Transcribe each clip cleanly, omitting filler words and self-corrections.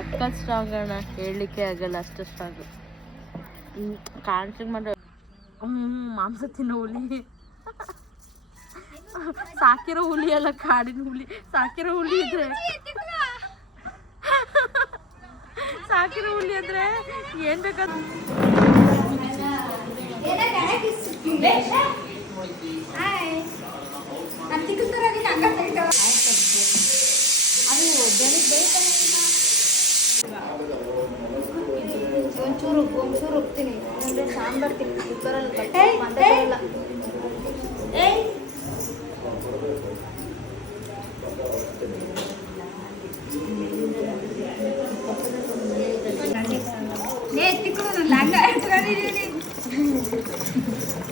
ಸಖತ್ ಸ್ಟ್ರಾಂಗ್ ಅಣ್ಣ, ಹೇಳಲಿಕ್ಕೆ ಆಗಲ್ಲ ಅಷ್ಟು ಸ್ಟ್ರಾಂಗ್. ಕಾಣಿಸಿಗೆ ಮಾಡ ಮಾಂಸ ತಿನ್ನೋ ಹುಲಿ, ಸಾಕಿರೋ ಹುಲಿ ಅಲ್ಲ, ಕಾಡಿನ ಹುಲಿ. ಸಾಕಿರೋ ಹುಲಿ ಇದ್ರೆ ಸಾಕಿರೋ ಹುಲಿ ಅಂದ್ರೆ ಏನ್ ಬೇಕಾದ ಒಂಚೂರು ಹೋಗ್ತೀನಿ ಅಂದರೆ ಸಾಂಬಾರು ತಿಂತೀನಿ ಕುಕ್ಕರಲ್ಲಿ ಮಾತಾಡಲ್ಲ.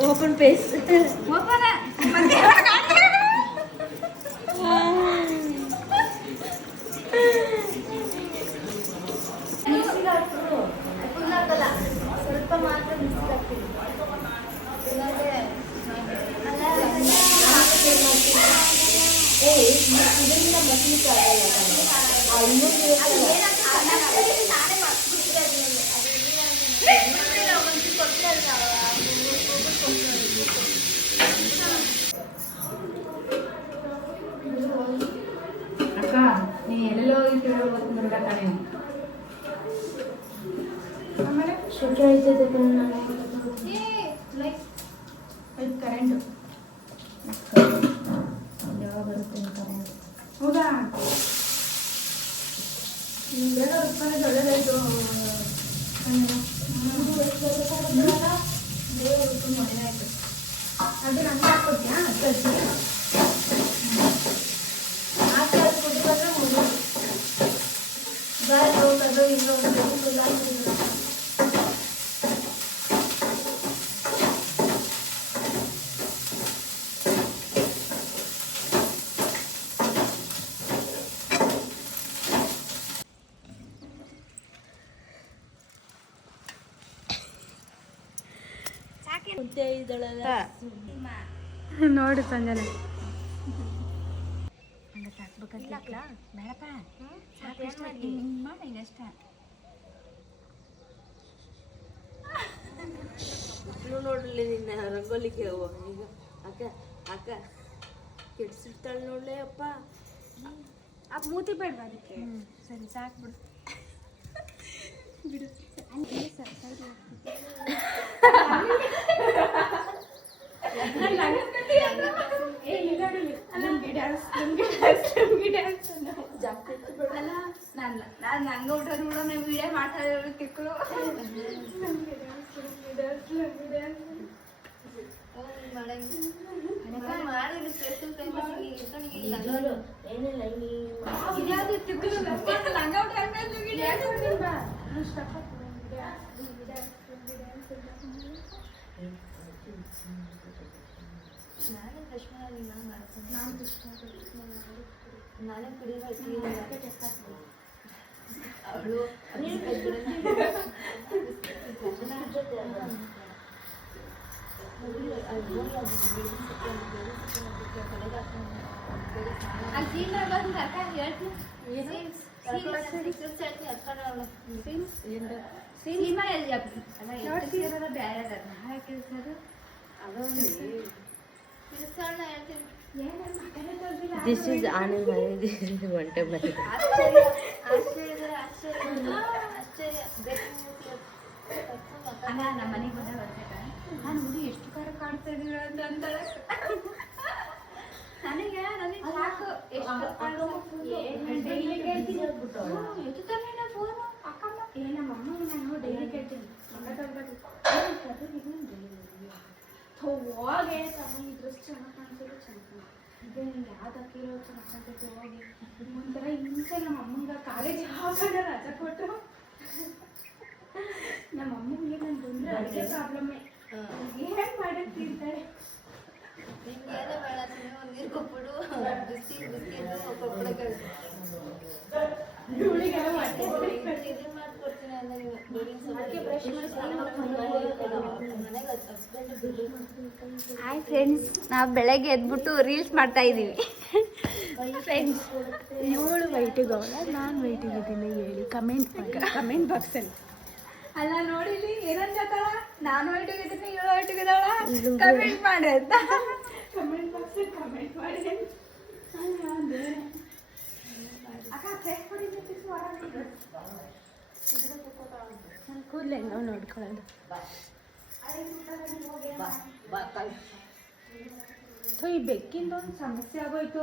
ಓಪನ್ ಪೇಸ್ ಓಪನ್ ಸ್ವಲ್ಪ ಮಾತ್ರ ಮಿಸ್ ಆಗ್ತೀನಿ. ಇದರಿಂದ ಮಸಲಿಕ್ಕೆ ಅಕ್ಕ ನೀ ಎಲ್ಲೆಲ್ಲೋ ಹೋಗಿರ್ತೀರ ಗೊತ್ತು ಮುರುಗಕ್ಕ ನೀವು. ಆಮೇಲೆ ಶುಕ್ರ ಆಯ್ತದೆ ಕರೆಂಟು ಯಾವಾಗ ಬರುತ್ತೆ ಕರೆಂಟ್? ಹೌದಾ, ಬೇಗ ಉತ್ಪನ್ನ ಒಳ್ಳೆದಾಯ್ತು. ಬೇಗ ಉತ್ಪನ್ನ ಒಳ್ಳೆದಾಯ್ತು. ಅದು ನಂಗೆ ಹಾಕ್ಕೊಡ್ತೀಯಾ? ಕಳಿಸಿ ಹಾಕಿ ಹಾಕ್ಬಿಟ್ಟು ಬಂದರೆ ಮುಗಿದು ಬಾಯ್ ಹೋಗೋದು ಇಲ್ಲ ನೋಡಿ ಸಂಜನೆ ನೋಡ್ಲಿ ನಿನ್ನ ರಂಗೋಲಿಗೆ ಈಗ ಅಕ್ಕ ಅಕ್ಕ ಕೆಡ್ಸಿರ್ತಾಳೆ ನೋಡ್ಲೆ ಅಪ್ಪ. ಆ ಮೂತಿ ಬೇಡವಾ ಅದಕ್ಕೆ? ಸರಿ ಸಾಕು ಬಿಡು ಬಿಡು. ನಂಗೆ ಊಟದ ಬಿಡೋ ನಾವು ವಿಡಿಯೋ ಮಾಡ್ತಾ ಇರೋ ತಿಕ್ಕಳು ನಾನೇ ಅವಳು This is Anand Mani. This is one time Mani. ನಮ್ಮ ಮನೆಗೆ ಬಂದ ಬರ್ಬೇಕ ನಾನು ಹುಡಿ ಎಷ್ಟು ಕಾರ ಕಾಡ್ತಾ ಇದೀರ ಅಂತ ನನಗೆ ಸಾಕು. ಎಷ್ಟು ಡೈಲಿ ಕೇಳ್ತೀನಿ ಎಷ್ಟು ತಾನೇ ಫೋನು ಅಕ್ಕಮ್ಮ ನಮ್ಮ ಅಮ್ಮ ನಾನು ಡೈಲಿ ಕೇಳ್ತೀನಿ ಹೋಗಿ ಇದ್ರಷ್ಟು ಚೆನ್ನಾಗಿ ಕಾಣ್ತಿರೋ ಚೆನ್ನಾಗಿ ಇದೇ ನಿಂಗೆ ಯಾವ್ದು ಹಾಕಿರೋ ಚೆನ್ನಾಗಿ ಕಾಣ್ತೈತೆ ಹೋಗಿ ಒಂಥರ ಹಿಂಸೆ. ನಮ್ಮ ಅಮ್ಮಂಗ ಕಾಲೇಜ್ ಯಾವಾಗ ರಜಾ ಕೊಟ್ಟರು ನಮ್ಮ ಅಮ್ಮನಿಗೆ ನಾನು ಬಂದರೆ ಅಡುಗೆ ಪ್ರಾಬ್ಲಮ್ಮೇ. ಏನು ಮಾಡೋದು ತಿಂತಾಳೆ ನೀರು ಕೊಟ್ಬಿಡು ಬಿಸಿ ಹಾಯ್ ಫ್ರೆಂಡ್ಸ್, ನಾವು ಬೆಳಗ್ಗೆ ಎದ್ಬಿಟ್ಟು ರೀಲ್ಸ್ ಮಾಡ್ತಾ ಇದ್ದೀವಿ ಫ್ರೆಂಡ್ಸ್. 7 ವೈಟಿಗೆ ಅವಳ ನಾನು ವೈಟಿಗೆ ಇದ್ದೀನಿ ಹೇಳಿ ಕಮೆಂಟ್ ಮಾಡಿ ಕಮೆಂಟ್ ಬಾಕ್ಸಲ್ಲಿ. ಅಲ್ಲ ನೋಡಿಲಿ ಏನಂತಾಳ, ನಾನು ಹೊರಟಿಗಿದ್ದೀನಿ ಇವಳು ಹೊರಟಿಗಿದ್ದಾಳ, ಕಮೆಂಟ್ ಮಾಡಿ ಅಂತ ಕಮೆಂಟ್ ಬಾಕ್ಸ್ ಕಮೆಂಟ್ ಮಾಡಿ. ಕೂದಲು ಹೆಂಗ ನೋಡ್ಕೊಳ್ಳೋದು. ಸೊ ಈ ಬೆಕ್ಕಿಂದ ಒಂದು ಸಮಸ್ಯೆ ಆಗೋಯ್ತು.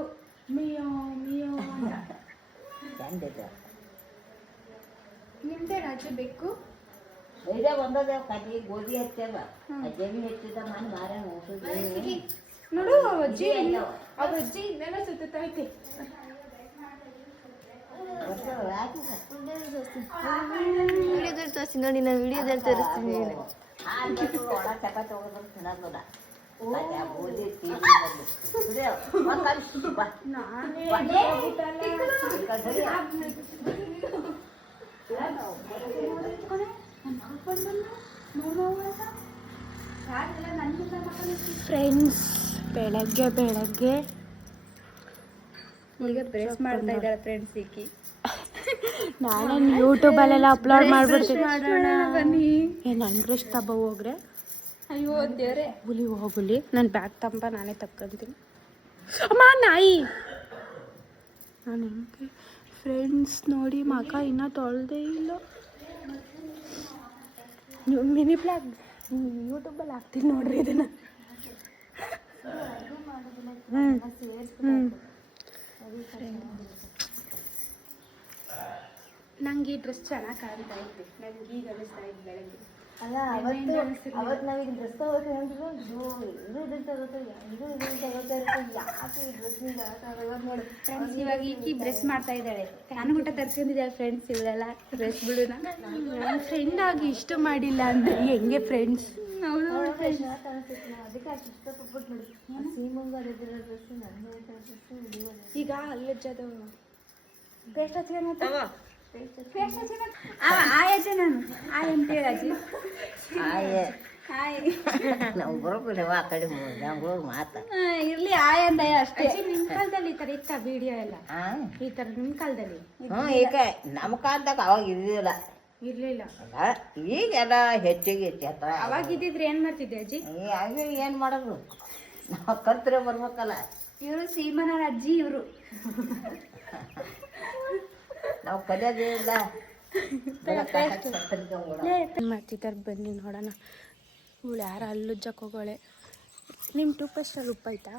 ಮಿಯೋ ಮಿಯೋ ಅಂತ. ನಿಮ್ದೇ ರಾಜು ಬೆಕ್ಕು? ಇದೇ ಒಂದದ ಕಟ್ಟಿ ಗೋಧಿ ಹಚ್ಚಲ್ಲ ಜಮೀನು ಹೆಚ್ಚಿದ ಮನೆ ಮಾರ ನೋಡು ಅಜ್ಜಿ ಅಜ್ಜಿ ಇನ್ನೆಲ್ಲ ಸುತ್ತೈತೆ. ವಿಡಿಯೋದಲ್ಲಿ ತೋರಿಸ್ತೀನಿ ನೋಡಿ, ನಾನು ವಿಡಿಯೋದಲ್ಲಿ ತೋರಿಸ್ತೀನಿ. ಒಳ ಚಪಾತಿ ಹೋಗೋದು ತಿನ್ನೋದ ಫ್ರೆಂಡ್ಸ್ ಬೆಳಗ್ಗೆ ಬೆಳಗ್ಗೆ ಈಗ ಬ್ರೆಸ್ ಮಾಡ್ತಾ ಇದ್ದಾಳೆ ಫ್ರೆಂಡ್ಸ್ ಈಕಿ. ನಾನೇನು ಯೂಟ್ಯೂಬಲ್ಲೆಲ್ಲ ಅಪ್ಲೋಡ್ ಮಾಡ್ಬಿಡ್ತೀನಿ. ಮಾಡೋಣ ಬನ್ನಿ. ನನ್ನ ಬ್ರಷ್ ತಬ ಹೋಗ್ರೆ ಅಯ್ಯೋ ದೇವ್ರೆ ಹುಲಿ ಹೋಗುಲಿ. ನನ್ನ ಬ್ಯಾಗ್ ತಂಬ ನಾನೇ ತಕ್ಕೊಂತೀನಿ. ಅಮ್ಮ ನಾಯಿ. ನಾನು ಹೆಂಗೆ ಫ್ರೆಂಡ್ಸ್ ನೋಡಿ ಮಗ ಇನ್ನೂ ತೊಳ್ದೇ ಇಲ್ಲ. ನೀವು ಮಿನಿ ಬ್ಲಾಗ್ ಯೂಟ್ಯೂಬಲ್ಲಿ ಹಾಕ್ತೀನಿ ನೋಡ್ರಿ ಇದನ್ನು. ನಂಗೆ ಈ ಡ್ರೆಸ್ ಚೆನ್ನಾಗಿ ಕಾಣ್ತಾ ಇತ್ತು. ನನಗೆ ಈಗ ಅನಿಸ್ತಾ ಇತ್ತು ಬೆಳಗ್ಗೆ. ಅಲ್ಲ ಅವತ್ತು ನಾವೀಗ ಡ್ರೆಸ್ ತಗೋತೀವಿ ಅಂದ್ರು ಇದು ತಗೋತೀವಿ ಯಾಕೆ ಈ ಡ್ರೆಸ್ ನೋಡಿ ಫ್ರೆಂಡ್ಸ್ ಇವಾಗ ಈಕಿ ಡ್ರೆಸ್ ಮಾಡ್ತಾ ಇದ್ದಾಳೆ. ನಾನು ಊಟ ತರ್ಸ್ಕೊಂಡಿದ್ದಾಳೆ ಫ್ರೆಂಡ್ಸ್. ಇವಳೆಲ್ಲ ಡ್ರೆಸ್ ಬಿಡುನ ನನ್ನ ಫ್ರೆಂಡ್ ಆಗಿ ಇಷ್ಟ ಮಾಡಿಲ್ಲ ಅಂದ್ರೆ ಹೆಂಗೆ ಫ್ರೆಂಡ್ಸ್? ಹೌದು ಅದಕ್ಕೆ ಅಷ್ಟು ಇಷ್ಟಪಟ್ಬಿಟ್ಟು ನೋಡಿ ಸೀಮಂಗು ಅದಿರೋ ಡ್ರೆಸ್ ನನ್ನ ಡ್ರೆಸ್ ಈಗ ಅಲ್ಲಜ್ಜದು ಪೇಸ್ಟ್ ಹಚ್ಕೊಂಡು ಆಯ್ತು. ನಾನು ಆಯ್ ಅಂತ ಹೇಳಜ್ಜಿ. ಆಯ್ ನಾವು ಬರೋಕಿಲ್ಲ ಆ ಕಡೆ ಬೆಂಗಳೂರು ಮಾತಾ ಇರ್ಲಿ ಆಯ್ ಅಂತ ಅಷ್ಟೇ. ನಿಮ್ ಕಾಲದಲ್ಲಿ ಈ ತರ ಇತ್ತ ವಿಡಿಯೋ ಎಲ್ಲ ಈ ತರ ನಿಮ್ ಕಾಲದಲ್ಲಿ? ಈಗ ನಮ್ಮ ಕಾಲದಾಗ ಅವಾಗ ಇದ್ದಿಲ್ಲ, ಇರ್ಲಿಲ್ಲ. ಈಗೆಲ್ಲ ಹೆಚ್ಚಿಗೆ ಹೆಚ್ಚ. ಅವಾಗ ಇದ್ದಿದ್ರೆ ಏನ್ ಮಾಡ್ತಿದ್ದೆ ಅಜ್ಜಿ? ಹಾಗೆ ಏನು ಮಾಡೋದು, ನಾವು ಕಲ್ತ್ರೆ ಬರ್ಬೇಕಲ್ಲ. ಇವರು ಸೀಮನರ ಅಜ್ಜಿ ಇವರು. ನಾವು ಕಲಿಯೋದಿಲ್ಲ. ಮಾಡ್ತಿದ್ದಾರೆ ಬನ್ನಿ ನೋಡೋಣ. ಇವಳು ಯಾರು ಅಲ್ಲುಜ್ಜಕ್ಕೆ ಹೋಗೋಳೆ. ನಿಮ್ಮ ಟೂ ಪೇಸ್ಟಲ್ಲಿ ಉಪ್ಪಾಯ್ತಾ?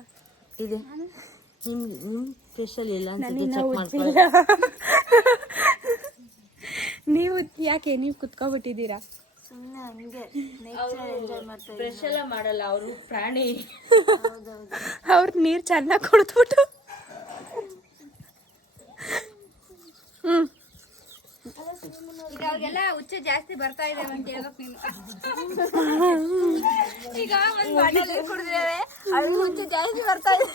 ಇದೆ ನಿಮ್ಮ ಸ್ಪೆಷಲ್ ಇಲ್ಲ ನೀವು ಯಾಕೆ ನೀವು ಕುತ್ಕೊಬಿಟ್ಟಿದ್ದೀರಾ? ಸುಮ್ಮನೆ ಹಂಗೆ ಸ್ಪೆಷಲ್ ಮಾಡಲ್ಲ ಅವರು, ಪ್ರಾಣಿ. ಅವ್ರು ನೀರು ಚೆನ್ನಾಗಿ ಕುಡಿದ್ಬಿಟ್ಟು ಈಗ ಅವ್ರಿಗೆಲ್ಲ ಹುಚ್ಚ ಜಾಸ್ತಿ ಬರ್ತಾ ಇದಾವೆ ಅಂತ ಹೇಳ್ಬೇಕು ನೀನು. ಈಗ ಒಂದು ಬಾಟಲ್ ನೀರು ಕುಡಿದಿದ್ದೇವೆ, ಅವ್ರಿಗೆ ಹುಚ್ಚ ಜಾಸ್ತಿ ಬರ್ತಾ ಇದೆ.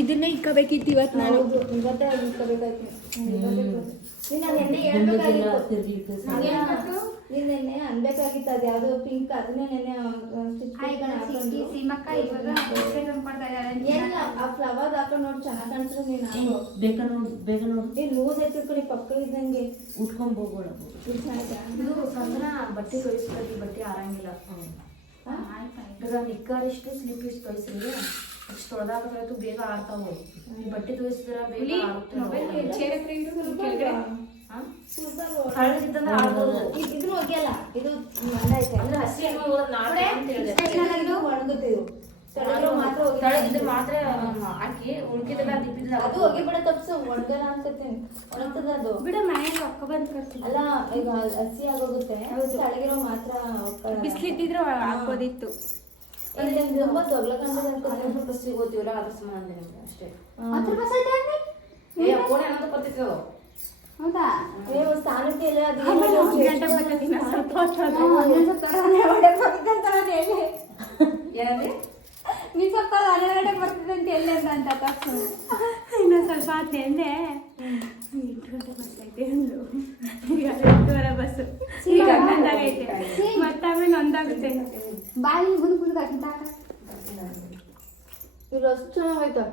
ಇದನ್ನೇ ಇಕ್ಕಬೇಕಿತ್ತು ಇವತ್ತು. ನಾನು ನೆನ್ನೆ ಅನ್ಬೇಕಾಗಿತ್ತು ಅದು ಯಾವ್ದು ಪಿಂಕ್, ಅದನ್ನೇ ನೆನ್ನೆ ಆ ಫ್ಲವರ್ ಹಾಕೊಂಡು ನೋಡಿ ಚೆನ್ನಾಗಿ ಕಾಣಿಸ್ತದೆ. ನೀನು ಬೇಗ ನೋಡಿ ಲೂಸ್ ಐತಿ ಪಕ್ಕ ಇದ್ದಂಗೆ ಉಟ್ಕೊಂಡ್ ಹೋಗೋಣ. ಬಟ್ಟೆ ತೊಯ್ಸ್ಕೊಳ್ತಿ, ಬಟ್ಟೆ ಆರಂಗಿಲ್ಲ. ನಿಕ್ಕರ್ ಇಷ್ಟು ಸ್ಲಿಪ್ ಇಷ್ಟು ತೊಯ್ಸ್ರಿ, ಅಷ್ಟು ತೊಳೆದಾಕಬೇಕು, ಬೇಗ ಆಡ್ತಾವು. ಬಟ್ಟೆ ತೊಯ್ಸಿದ್ರ ಬೇಗ ಇದ್ರು ಹೋಗ್ಯಲ್ಲ. ಇದು ಹಸಿ ಒಣಗುತ್ತೆ. ಮಾತ್ರ ಹಾಕಿ ಉಳ್ಕಿದೆಲ್ಲ ದಿಪ್ಪಿದ ಅದು ಹೋಗಿ ಬಿಡ ತಪ್ಸು ಒಣಗಲ್ಲ ಅನ್ಸುತ್ತೆ. ಒಣಗ್ತದ ಅದು ಬಿಡ ಮನೆಗೆ ಒಕ್ಕ ಬಂದ್ ಅಲ್ಲ. ಈಗ ಹಸಿ ಆಗೋಗುತ್ತೆ, ತಳಗಿರೋ ಮಾತ್ರ ಬಿಸಿಲಿದ್ದಿದ್ರೆ ಹಾಕೋದಿತ್ತು. ತುಂಬ ತೊಗ್ಲಕಂಡಿದೆ ಅಂತ ಸ್ವಲ್ಪ ಸಿಗೋತೀವಲ್ಲ ಅದು ಸಂಬಂಧ ನಿಮ್ಗೆ ಅಷ್ಟೇ. 10 ರೂಪಾಯಿ ಸೈತೆ ಅಂದಿ? ಏ ಫೋನ್ ಏನಂತ ಬರ್ತಿತ್ತು. ಹೌದಾ? ಸ್ಥಾನಕ್ಕೆ ಇಲ್ಲ ಅದು ಆಮೇಲೆ 1 ಗಂಟೆ ಬರ್ತೀನಿ ಸ್ವಲ್ಪ ಹೊತ್ತು ಆದ್ಮೇಲೆ. ಇನ್ನೊಂದು ಸ್ವಲ್ಪ ತಡನೆ ಹೊಡೆ ಬರ್ತಿದ್ದೆ ಅಂತ ನಾನು ಹೇಳಿ. ಏನಂದ್ರೆ ನೀನು ಸ್ವಲ್ಪ 12 ಬರ್ತಿದ್ದೆ ಅಂತ ಎಲ್ಲಿ ಅಂತ ತಪ್ಪು. ಇನ್ನೊಂದು ಸ್ವಲ್ಪ ಹೊತ್ತು ಎಂದೆ 8 ಗಂಟೆ ಬಸ್ ಐತೆ ಅಂದ್ರು. ಈಗ 8:30 ಬಸ್ಸು ಈಗ 11 ಆಗೈತೆ. ಮತ್ತೆ ಆಮೇಲೆ 1 ಆಗುತ್ತೆ. ಬಾಯಿ ಗುಂಡು ಹಾಕಿಂತಾಕ ಇದು ಅಷ್ಟು ಚೆನ್ನಾಗೈತೆ.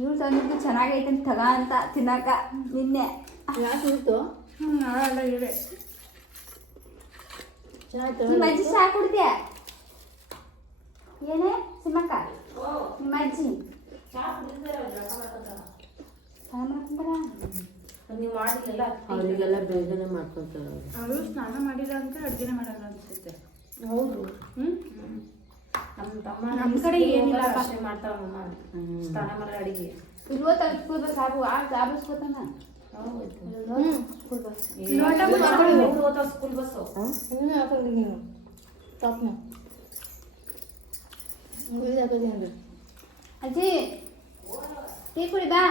ಇವ್ರು ತಂದಿದ್ದು ಚೆನ್ನಾಗೈತೆ ಅಂತ ತಗ ಅಂತ ತಿನ್ನಕ ನಿನ್ನೆ. ಯಾಕೆ ಇತ್ತು ನಾವೆಲ್ಲ ಇವೆ ನಿಮ್ಮ ಅಜ್ಜಿ ಚಹಾ ಕುಡ್ತೀಯ ಏನೇ ಸಿಮ್ಮಕ್ಕ? ನಿಮ್ಮ ಅಜ್ಜಿ ಚಹಾ ಮಾಡ್ಕೊಂತಾರ? ನೀವು ಮಾಡಿಲ್ಲ ಅವರಿಗೆಲ್ಲ ಬೇಗನೆ ಮಾಡ್ಕೊತಾರೆ ಅವರು. ಅವರು ಸ್ನಾನ ಮಾಡಿಲ್ಲ ಅಂತ ಅಡುಗೆನೇ ಮಾಡಲ್ಲ ಅನ್ಸುತ್ತೆ. ಹೌದು. ನಮ್ಮ ತಮ್ಮ ನಮ್ಮ ಕಡೆ ಏನಿಲ್ಲ ಅಷ್ಟೇ ಮಾಡ್ತಾವಮ್ಮ ಸ್ನಾನ ಮಾಡೋ ಅಡಿಗೆ. ಇಲ್ವೋ ಸ್ಕೂಲ್ ಬಸ್ ಸಾಬು ಸಾಬಿಸ್ಕೋತಾನ ಸ್ಕೂಲ್ ಬಸ್. ಸ್ಕೂಲ್ ಬಸ್ಸು ಇದನ್ನ ಹಾಕೊಂಡಿ ನೀನು ಟಾಪ್ನ ಇದು ಹಾಕೋದಿ ಅಂದ್ರೆ ಅಜ್ಜಿ ಟೀ ಕುಡಿ ಬಾ.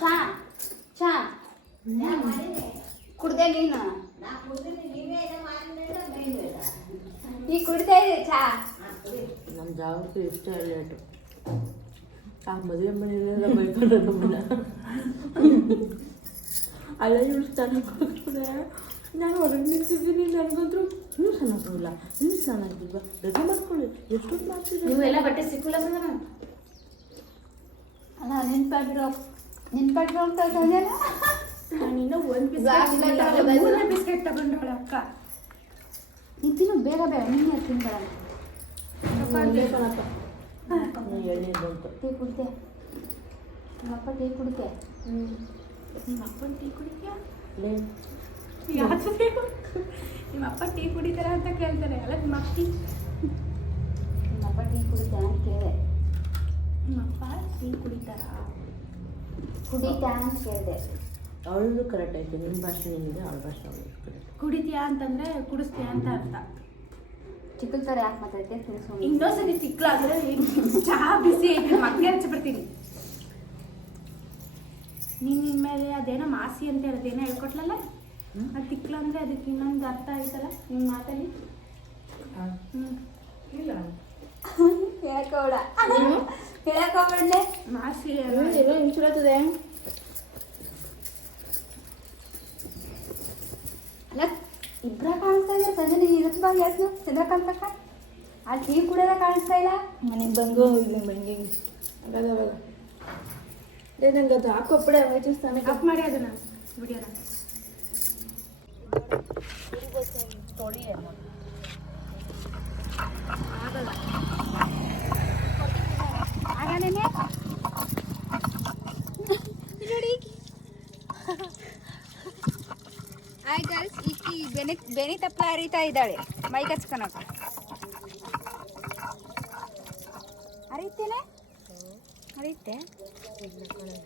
ಚಾ ಚಾ ಕುಡ್ದೆ ನೀನು? ನೀ ಕುಡ್ತಾ ಇದ್ದೆ ಚಾ? ನಮ್ಮ ಜಾಗಕ್ಕೆ ಇಷ್ಟ ಲೇಟು. ಆ ಮದುವೆ ಮನೆಯಲ್ಲೆಲ್ಲ ಬೈಕೊಂಡು ನಮ್ಮನ್ನ ಅಲ್ಲ ಇವ್ರು ಸ್ನಾನಕ್ಕೆ ಹೋಗ್ತಾರೆ. ನಾನು ಹೊರಗೆ ನಿಂತಿದ್ದೀನಿ. ನನಗಂತೂ ಇನ್ನೂ ಚೆನ್ನಾಗಿಲ್ಲ, ಇನ್ನೂ ಚೆನ್ನಾಗಿಲ್ವಾ, ರಜೆ ಮಾಡ್ಕೊಳ್ಳಿ, ಎಷ್ಟೊತ್ತು ಮಾಡ್ತೀರಿ ನೀವು ಎಲ್ಲ ಬಟ್ಟೆ ಸಿಕ್ಕಿಲ್ಲ ಸಂದ್ರ ಅಲ್ಲ ನೆನ್ಪಾಗಿರೋ ಅಂತ ಸಂಜೆನ ನಾನಿನ್ನ ಒಂದು ಬಿಸ್ಕೆಟ್ ತಗೊಂಡವಳೆ ಅಕ್ಕ. ತಿನ್ನು ಬೇಗ ಬೇಗ ನಿನ್ನೆ ತಿನ್ಬೇಡ. ಎಣ್ಣೆ ಬಂತು. ಟೀ ಕುಡ್ತೆ? ನಿಮ್ಮಪ್ಪ ಟೀ ಕುಡಿತೆ? ನಿಮ್ಮ ಅಪ್ಪನ ಟೀ ಕುಡಿತೀಯಾ? ಲೇಟ್ ಯಾಕೆ ನಿಮ್ಮ ಅಪ್ಪ ಟೀ ಕುಡಿತಾರ ಅಂತ ಕೇಳ್ತಾರೆ. ಅಲ್ಲ ನಿಮ್ಮ ಅಪ್ಪ ಟೀ ನಿಮ್ಮಪ್ಪ ಟೀ ಕುಡಿತೆ ಅಂತ ಕೇಳಿದೆ. ನಿಮ್ಮ ಅಪ್ಪ ಟೀ ಕುಡಿತಾರಾ? ಕುಡಿತಾ ಅಂತ ಕೇಳಿದೆ. ಅವಳದು ಕರೆಕ್ಟ್ ಆಯ್ತು. ನಿಮ್ಮ ಭಾಷೆ ಏನಿದೆ ಅವಳ ಭಾಷೆ ಅವಳು ಕರೆಕ್ಟ್. ಕುಡಿತೀಯಾ ಅಂತಂದ್ರೆ ಕುಡಿಸ್ತೀಯಾ ಅಂತ ಅರ್ಥ. ಚಿಕ್ಕಲ್ ಥರ ಯಾಕೆ ಮಾತಾಡ್ತೀಯ? ತಿಳಿಸು. ಇನ್ನೊಂದ್ಸತಿ ತಿಕ್ಲಾದ್ರೆ ಚಹಾ ಬಿಸಿ ಐತೆ ಮತ್ತೆ ಹಚ್ಚಿಬಿಡ್ತೀನಿ. ನಿನ್ನ ಮೇಲೆ ಅದೇನೋ ಮಾಸಿ ಅಂತ ಅದೇನೋ ಹೇಳ್ಕೊಟ್ಲಲ್ಲ, ಅದು ತಿಕ್ಲ ಅಂದ್ರೆ ಅದಕ್ಕೆ ಇನ್ನೊಂದು ಅರ್ಥ ಆಯ್ತಲ್ಲ ನಿಮ್ಮ ಮಾತಲ್ಲಿ. ಇಲ್ಲ ಹೇಳಕೋಬೇಡ ಹೇಳಕೋಬೇಡ್ಲೆ. ಮಾಸಿ ಎಲ್ಲ ಹಿಂಚುಳತ್ತದೆ. ಅಲ್ಲ ಇಬ್ಬರ ಕಾಣಿಸ್ತಾ ಇದ್ದಾರೆ ಸಂಜೆ. ನೀನು ಇವತ್ತು ಬಾ ಯಾಕೆ ಚಂದ್ರಕಾಂತಕ್ಕ ಅಲ್ಲಿ ಟೀ ಕುಡಿಯೋದ ಕಾಣಿಸ್ತಾ ಇಲ್ಲ. ಮನೆಗೆ ಬಂದು ಇಲ್ಲಿ ಬಂಗಿ ಅವಾಗ ನಂಗೆ ಅದು ಹಾಕೊಪ್ಪಡೆ ಆಯ್ತು ಸ್ಥಾನಕ್ಕೆ ಕಪ್ ಮಾಡಿ ಅದನ್ನ ವಿಡಿಯೋನ. ಆಗಲೇನೆ ನೋಡಿ. ಹಾಯ್ ಗರ್ಲ್ಸ್, ಈಕಿ ಬೆನಿ ತಪ್ಪಲ ಹರಿತಾ ಇದ್ದಾಳೆ ಮೈಕ್ ಹಚ್ಕೊಳಕ. ಹರಿತೇನೆ ಹರಿತೆ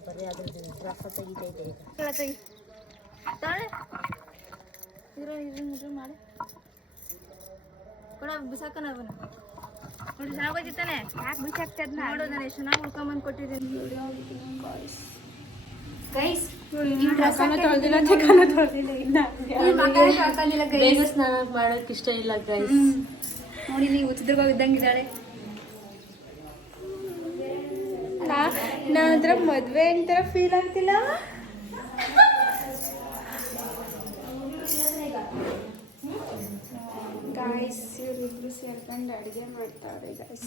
ಬರೀ ಅದ್ರದ್ದು ರಸ ತೆಗಿತೈತೆ ಈಗ. ತಾಳೆ ಇದ್ರ ಮಾಡಿ ಕೊಡ ಬಿಸಾಕನ ಅವನು ನೋಡಿ ಸಾಗೋದಿತ್ತಾನೆ. ಯಾಕೆ ಬಿಸಾಕ್ತೆ ಅದನ್ನ? ನೋಡು ನಾನು ಎಷ್ಟು ಚೆನ್ನಾಗಿ ಉಳ್ಕೊಂಬಂದು ಕೊಟ್ಟಿದ್ದೀನಿ. ಗೈಸ್ ಬೇಗ ಸ್ನಾನ ಮಾಡೋಕೆ ಇಷ್ಟ ಇಲ್ಲ ಗೈಸ್. ನೋಡಿ ನೀವು ಉಚಿತವಾಗಿ ಇದ್ದಂಗಿದ್ದಾಳೆ. ನಾ ಹತ್ರ ಮದುವೆ ಅಂತರ ಫೀಲ್ ಆಗ್ತಿಲ್ಲ. ಗಾಯ್ಸ್ ಇವರಿಬ್ರು ಸೇರ್ಕೊಂಡು ಅಡುಗೆ ಮಾಡ್ತಾವ್ರೆ ಗಾಯ್ಸ್.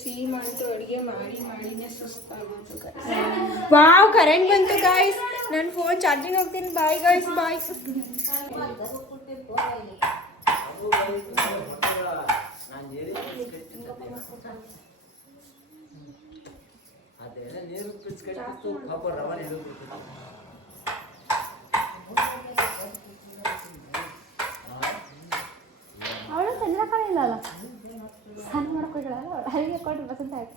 ಸೀಮ್ ಅಂತೂ ಅಡುಗೆ ಮಾಡಿನೇ ಸುಸ್ತಾಗ್ಬಿಟ್ಟು ಗಾಯ್ಸ್. ವಾವ್, ಕರೆಂಟ್ ಬಂತು ಗಾಯ್ಸ್. ನನ್ನ ಫೋನ್ ಚಾರ್ಜಿಂಗ್ ಹೋಗ್ತೀನಿ. ಬಾಯ್ ಗಾಯ್ಸ್, ಬಾಯ್. ಅವಳು ಚಂದ್ರಕಾಳ ಇಲ್ಲಲ್ಲ, ಸಣ್ಣ ಮಾಡ್ಕೊಳಲ್ಲ. ಹರಿಗೆ ಕೊಟ್ಟು ಬಸಂತ ಆಯ್ತು.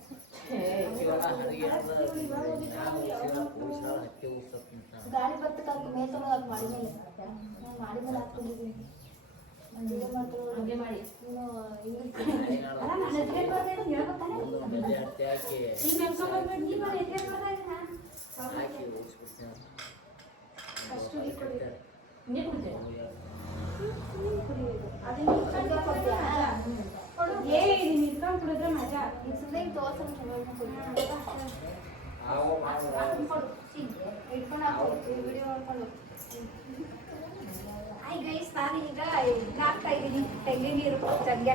ಗಾಳಿ ಬರ್ತಕ್ಕ ಮೇಲೆ ತೊಗೊಳಕ್ಕೆ ಮಾಡಿ ಮೇಲೆ ಹಾಕ್ಕೊಂಡಿದ್ದೀನಿ. ಹಂಗೆ ಮಾಡಿ ಅಲ್ಲ ನನ್ನ ಹತ್ರ ಬರ್ದೇನು ಹೇಳ್ಕೊತಾನೆ ನೀನ್ ನೆನ್ಸ್ಕೊಂಡ್ಬರ್ಬೇಡ ನೀ ಬರ ಎದ್ರೆ ಬರ್ದಾಗಿನ ಅಷ್ಟು ನೀರು ಕುಡಿ ನೀರು ಕುಡಿತೇವೆ ಅದನ್ನ ಇಟ್ಕೊಂಡು ಕೊಡ್ತೀಯ ಏ ನೀನ್ ಇಟ್ಕೊಂಡು ಕುಡಿದ್ರೆ ಮಜಾ ಸುಮ್ಮನೆ ತೋರ್ಸೋಣ ಇಟ್ಕೊಂಡು ಹಾಕೋ ವಿಡಿಯೋ ಮಾಡ್ಕೊಂಡು ಆಯ್ ಗೈಸ್ ನಾನು ಈಗ ಹಾಕ್ತಾ ಇದ್ದೀನಿ ತೆಂಗಿನ ನೀರು ಚಂದ್ಯ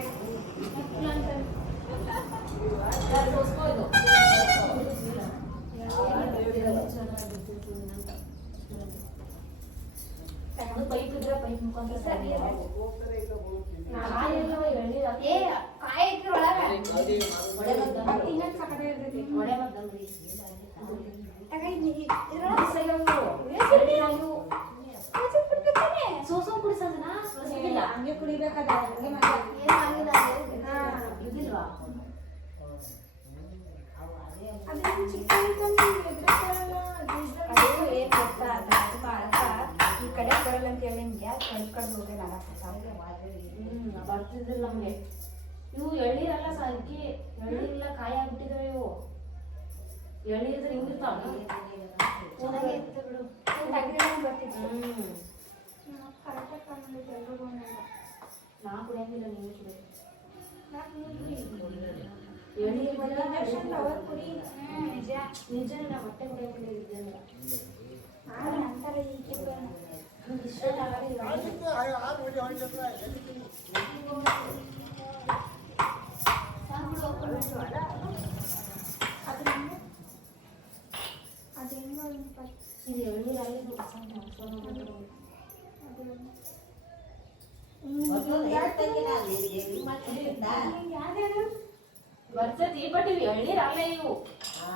ಪೈಪ್ ಇದ್ರೆ ಪೈಪ್ ಮುಖಾಂತರ ಏ ಕಾಯಿ ಇದ್ರೆ ಒಳಗೆ ಒಡೆ ಮದ್ದು ಇನ್ನೊಂದು ಸಕಡೆ ಇರ್ತೈತಿ ಒಡೆ ಮದ್ದು ಸೋಸೋನ್ ಕುಡಿಸೋದನ್ನ ಇಲ್ಲ ಹಂಗೆ ಕುಡಿಬೇಕಾದ್ರೆ ಹಂಗೆ ಮಜಾ ಏನಾಗಿಲ್ಲ ಇದಿಲ್ವಾ ಅದೇನು ಚಿಕ್ಕ ಎದುರಿಸಲ್ಲ ಅದು ಏನು ಗೊತ್ತಾ ಈ ಕಡೆ ಬರಲ್ಲ ಅಂತ ಹೇಳಿ ನಿಮ್ಗೆ ಕಡೆ ಹೋಗಲ್ಲ ಬರ್ತಿದ್ದಿಲ್ಲ ನಮ್ಗೆ ಇವು ಎಳ್ಳೀರಲ್ಲ ಸಾಕಿ ಎಳ್ಳೀರೆಲ್ಲ ಕಾಯಿ ಆಗ್ಬಿಟ್ಟಿದಾವೆ ಇವು ಎಳ್ಳೀರಿದ್ರೆ ಹಿಂಗಿರ್ತಾವ ಚೆನ್ನಾಗಿ ಇತ್ತು ಬಿಡು ಬರ್ತಿತ್ತು ಕರೆಕ್ಟಾಗಿ ಕಾಣಿಸ್ತು ಎಲ್ರಿಗೂ ನಾ ಕುಡಿಯಂಗಿಲ್ಲ ನೀವು ಕುಡಿಯೋದು ಇಂಜೆಕ್ಷನ್ ಕವರ್ ಕುಡಿ ನಿಜ ನಿಜ ನಾ ಹೊಟ್ಟೆ ಕುಡಿಯಂಗಿಲ್ಲ ಇದ್ದಂದ್ರೆ ನಾನು ನಂತರ ಹೀಗೆ ಇಷ್ಟ ಆಗಲಿಲ್ಲ ಅದೇನು ಇದು ಎಳ್ಳೀರಾಗಿದ್ದು ಯಾವ್ದು ಬರ್ತೈತಿ ಬಟ್ ಇವು ಎಳ್ಳೀರಾಗಲೇ ಇವು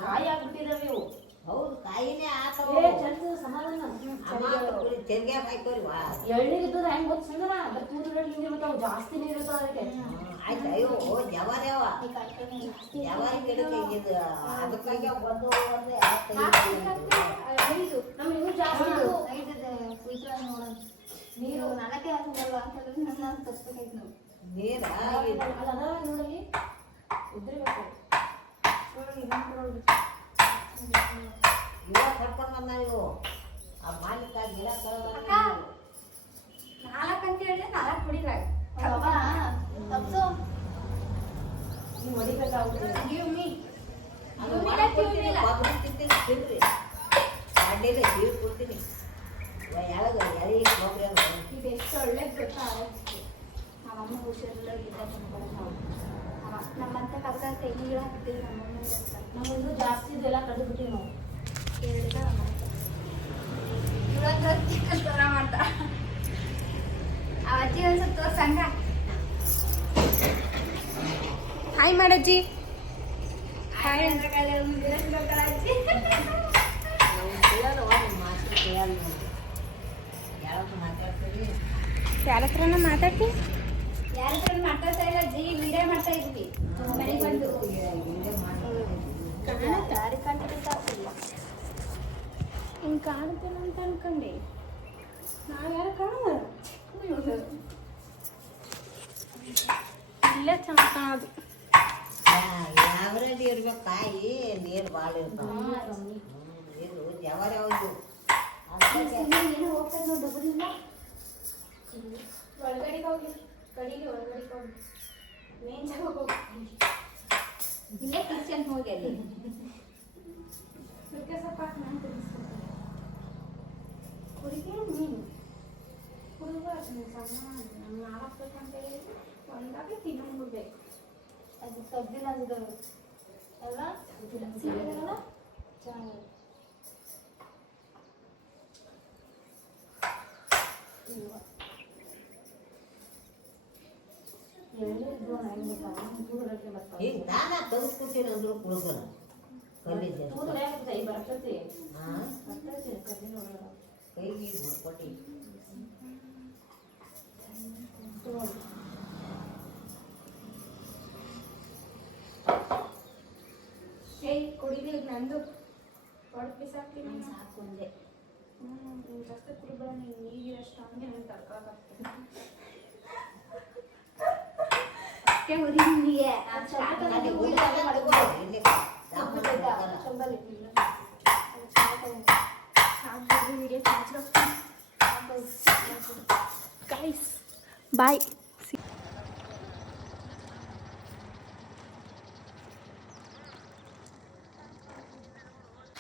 ಕಾಯಿ ಆಗ್ಬಿಟ್ಟಿದಾವೆ ಇವು ಹೌದು ಕಾಯಿನೇ ಆತವ ಏ ಚಂದ ಸಮಾಧಾನ ತೆರಿಗೆ ಹಾಕೋರಿವಾ ಎಳ್ಳೀರಿದ್ದದ ಹೆಂಗ್ ಗೊತ್ತಂದ್ರ ಬಟ್ ತೂತುಗಟ್ಲೆ ಹಿಂಗಿರ್ತಾವ ಜಾಸ್ತಿ ನೀರು ಇರ್ತಾವ ಅದಕ್ಕೆ ಆಯ್ತು ಅಯ್ಯೋ ಜವಾರ್ಯಾವ ಜವಾರಿ ಗಿಡಕ್ಕೆ ಇದು ಅದಕ್ಕಾಗಿ ಒಂದು ಐದು ನಮ್ಗೆ ಇವು ಜಾಸ್ತಿ ಇವು. ಕುಯ್ತು ನೋಡೋಣ ನೀರು ನನಗೆ ಹಾಕಲ್ಲ ಅಂತಂದ್ರೆ ನನ್ನ ತಪ್ಪಿಬೇಕಾಯ್ತು ನಾವು ನೀರ ಅಲ್ಲಿ ಅದ ನೋಡಲಿ ಉದ್ರಿಬೇಕು ಇವಾಗ ಕರ್ಕೊಂಡ್ ಬಂದ ಇವು ಆ ಮಾಲೀಕ ಗಿಡ ಅಕ್ಕ 4 ಅಂತ ಹೇಳಿದ್ರೆ 4 ಕುಡಿದಾಗ ತಪ್ಸು ನೀವು ಹೊಡಿಬೇಕಾಗುತ್ತೆ ಗಿವ್ ಮೀ ಅದು ಮಾಡ್ಕೊಡ್ತೀನಿ ಕೊಬ್ಬರಿ ತಿಂತೀನಿ ತಿನ್ರಿ ಅಡ್ಡಿಲ್ಲ ಜೀವ ಕೊಡ್ತೀನಿ ಎಳಗ ಎಳಿ ಕೊಬ್ಬರಿ ಅಲ್ಲ ಇದು ಎಷ್ಟು ಒಳ್ಳೇದು ಗೊತ್ತಾ ಆರೋಗ್ಯಕ್ಕೆ ನಮ್ಮಮ್ಮ ಹುಷಾರಿಲ್ಲ ನಮ್ಮಂತ ಕಸ ತೆಂಗಿನ ಗಿಡ ಹಾಕ್ತೀವಿ ನಮ್ಮಮ್ಮ ನಮ್ಮ ಇನ್ನೂ ಜಾಸ್ತಿ ಇದೆಲ್ಲ ಕಡ್ದು ಬಿಟ್ಟಿವಿ ನಾವು ಇವತ್ತು ಮಾಡ್ತಾ ಆ ಅಜ್ಜಿ ಒಂದು ಸ್ವಲ್ಪ ತೋರ್ಸಂಗ ಹಾಯ್ ಮಾಡಜ್ಜಿ ಹಾಯ್ ಅಂದ್ರೆ ಕಲೆ ಅಜ್ಜಿ ನಾವು ಕೇಳಲ್ವ ನಿಮ್ಮ ಮಾತು ಕೇಳಲ್ಲ ಯಾವತ್ತು ಮಾತಾಡ್ತೀವಿ ಯಾರ ಹತ್ರನ ಮಾತಾಡ್ತಿ ಯಾರ ಹತ್ರ ಮಾತಾಡ್ತಾ ಇಲ್ಲ ಅಜ್ಜಿ ವಿಡಿಯೋ ಮಾಡ್ತಾ ಇದ್ವಿ ಮನೆಗೆ ಬಂದು ಇಲ್ಲೇ ಮಾಡಿ ಯಾರಿಗೆ ಕಾಣ್ತಿಲ್ಲ ಹಿಂಗೆ ಕಾಣ್ತೇನೆ ಅಂತ ಅನ್ಕೊಂಡೆ ನಾವು ಯಾರು ಕಾಣೋದು ಇಲ್ಲೇ ಚೆನ್ನಾಗಿ ಕಾಣೋದು ಯಾವ್ರಲ್ಲಿ ಇರ್ಬೇಕು ಕಾಯಿ ನೀರು ಭಾಳ ಇರ್ತಾವ ಇದು ಜವಾರ ಯಾವುದು ಏನೋ ಹೋಗ್ತದೆ ನೋಡಿ ಡಬ್ಬದಿಲ್ಲ ಒಳಗಡೆಗೆ ಹೋಗಿ ಕಡಿಗೆ ಒಳಗಡೆಗೆ ಹೋಗಿ ಮೇನ್ ಜಾಗ ಹೋಗಿ ಇಲ್ಲೇ ಕಿಚನ್ ಹೋಗಿ ಅಲ್ಲಿ ಸುಕ್ಕೆ ಸ್ವಲ್ಪ ಹಾಕಿ ನಾನು ತಿನ್ನಿಸ್ಕೊಡ್ತೀನಿ ಹುಡುಗಿ ನೀನು ಹುಡುಗ ಸಣ್ಣ ನಮ್ಮ 4 ಬೇಕಂತ ಹೇಳಿ ಒಂದಾಗೆ ತಿನ್ನೋಗ್ಬಿಡ್ಬೇಕು ಅದು ತಗ್ದಿಲ್ಲ ಅಂದಿದ್ದು ಅಲ್ಲ ಸಿಕ್ಕಿದಾರಲ್ಲ ಚೆನ್ನಾಗಿ ಎಳ್ಳೀರಿದ್ದು ಹೆಂಗೆ ತೂತುಗಟ್ಲೆ ಬರ್ತಾವ ಈಗ ನಾನಾ ತೆಗೆದ್ಕೊಡ್ತೀನಿ ಅಂದ್ರು ಕುಡ್ಕನ ಕಲ್ಲಿದ್ದೆ ತೂತುಗಟ್ಲೆ ಬರ್ತೈತಿ ಹಾಂ ಬರ್ತೈತಿ ಕಬ್ಬಿನ ಒಳಗೆ ಕೈಗೆ ಹೊಡ್ಕೊಟ್ಟು ಏಯ್ ಕುಡಿದು ಈಗ ನಂದು ಹೊಡೆದು ಬಿಸಾಕ್ತೀನಿ ಸಾಕೊಂಡೆ ಜಾಸ್ತಿ ಕುಡಿಬೇಡ ನೀನು ಈಗಿರಷ್ಟು ಹಂಗೆ ನಂಗೆ ತಡ್ಕೊಳಕ್ಕಾಗ್ತದೆ ಅಷ್ಟೇ ಓದಿ ನಿಮಗೆ ಅಲ್ಲಿ ಊಟ ಎಲ್ಲ ಮಾಡ್ಕೊ. ಇಲ್ಲಿ ಸಾಂಬಾರ್ ಮಾಡ್ಕೊಲ್ಲ. ಚಂಬಲಿ video guys bye.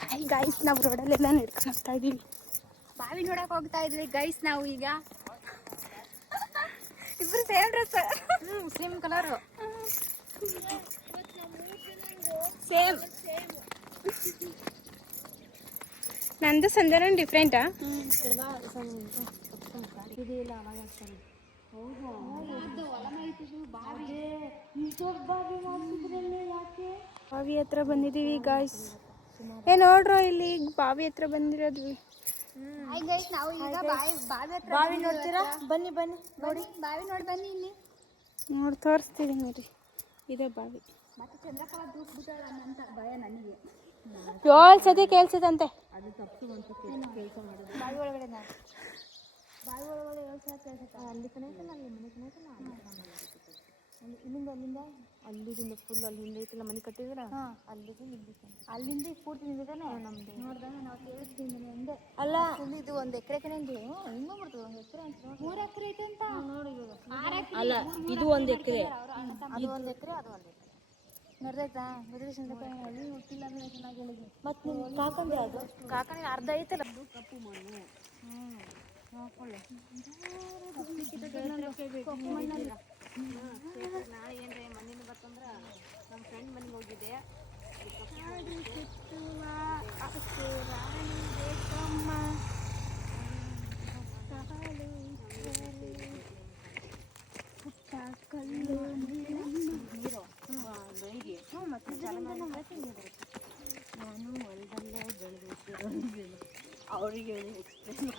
Hi guys, ನಾವು ರೋಡಲ್ಲೆಲ್ಲ ನಡ್ಕೊಂಡು ಹೋಗ್ತಾ ಇದ್ದೀವಿ. ಬಾವಿ ನೋಡಕ್ ಹೋಗ್ತಾ ಇದ್ವಿ ಗೈಸ್ ನಾವು ಈಗ. ಇಬ್ರು same dress, same colour same. ನಂದು ಸಂಜನನ್ ಡಿಫ್ರೆಂಟಾ? ಬಾವಿ ಹತ್ರ ಬಂದಿದ್ದೀವಿ ಗಾಯ್ಸ್. ನೋಡ್ರೋ ಇಲ್ಲಿ ಬಾವಿ ಹತ್ರ ಬಂದಿರೋದ್ವಿ. ಗೈಸ್ ನಾವು ಈಗ ಬಾವಿ ಹತ್ರ ಬಾವಿ ನೋಡ್ತೀರಾ? ಬನ್ನಿ ಬನ್ನಿ ನೋಡಿ, ಬಾವಿ ನೋಡಿ ಬನ್ನಿ ಇಲ್ಲಿ. ನೋಡಿ ತೋರಿಸ್ತೀನಿ ನೋಡಿ, ಇದೇ ಬಾವಿ. ಮತ್ತೆ ಚಂದ್ರಕಲಾ ದೂಕ್ಬಿಟ್ಟಾಳ ಅಂತ ಭಯ ನನಗೆ. 7 ಸತಿ ಕೇಳ್ಸಿದಂತೆ. ಬಾವಿ ಒಳಗಡೆ ಬಾವಿ ಒಳಗಡೆ 7 ಸಲ ಕೇಳ್ಸುತ್ತಾ? ಅಲ್ಲಿ ತನಕ ಅಲ್ಲಿ ಮನೆ ತನಕ ಇಲ್ಲಿಂದ ಅಲ್ಲಿಂದ ಫುಲ್ ಅಲ್ಲಿ ಹಿಂದೆ ಐತಲ್ಲ ಮನೆ ಕಟ್ಟಿದ್ರ ಅಲ್ಲಿಂದ ಪೂರ್ತಿ ನಿಂತಾನೆ ನಮ್ದು. ನೋಡ್ದಾಗ ನಾವು ಕೇಳಿಸ್ತೀನಿ ಅಂದೆ. ಅಲ್ಲ ಇದು 1 ಎಕರೆ ಕನೆಂದು ಇನ್ನೂ ಬರ್ತದೆ 1 ಎಕರೆ ಅಂತ 3 ಎಕರೆ ಐತೆ ಅಂತ ನೋಡಿ ಇವಾಗ. 6 ಎಕರೆ ಅಲ್ಲ, ಇದು 1 ಎಕರೆ. ಅದು 1 ಎಕರೆ ಅದು 1 ಎಕರೆ ನಡೆದೈತಾ? ಮದುವೆ ಸಂದಕ ಅಲ್ಲಿ ಹುಟ್ಟಿಲ್ಲ ಅಂದ್ರೆ ಚೆನ್ನಾಗಿ ಹೇಳಿದ್ವಿ. ಮತ್ತೆ ನಿಮ್ಮ ಕಾಕಂದೆ ಅದು ಕಾಕನ ಅರ್ಧ ಐತಲ್ಲ ಕಪ್ಪು ಮಣ್ಣು. ನೋಡ್ಕೊಳ್ಳಿ ನಾಳೆ ಏನ್ರಿ ಮಣ್ಣಿನ ಬರ್ತಂದ್ರೆ ನಮ್ಮ ಫ್ರೆಂಡ್ ಮನೆಗೆ ಹೋಗಿದ್ದೆ. ನಾನು ಹೊಲದಲ್ಲೇ ಬೆಳೆದಿದ್ದು ಅವರಿಗೆ ಎಕ್ಸ್ಪ್ಲೇನ್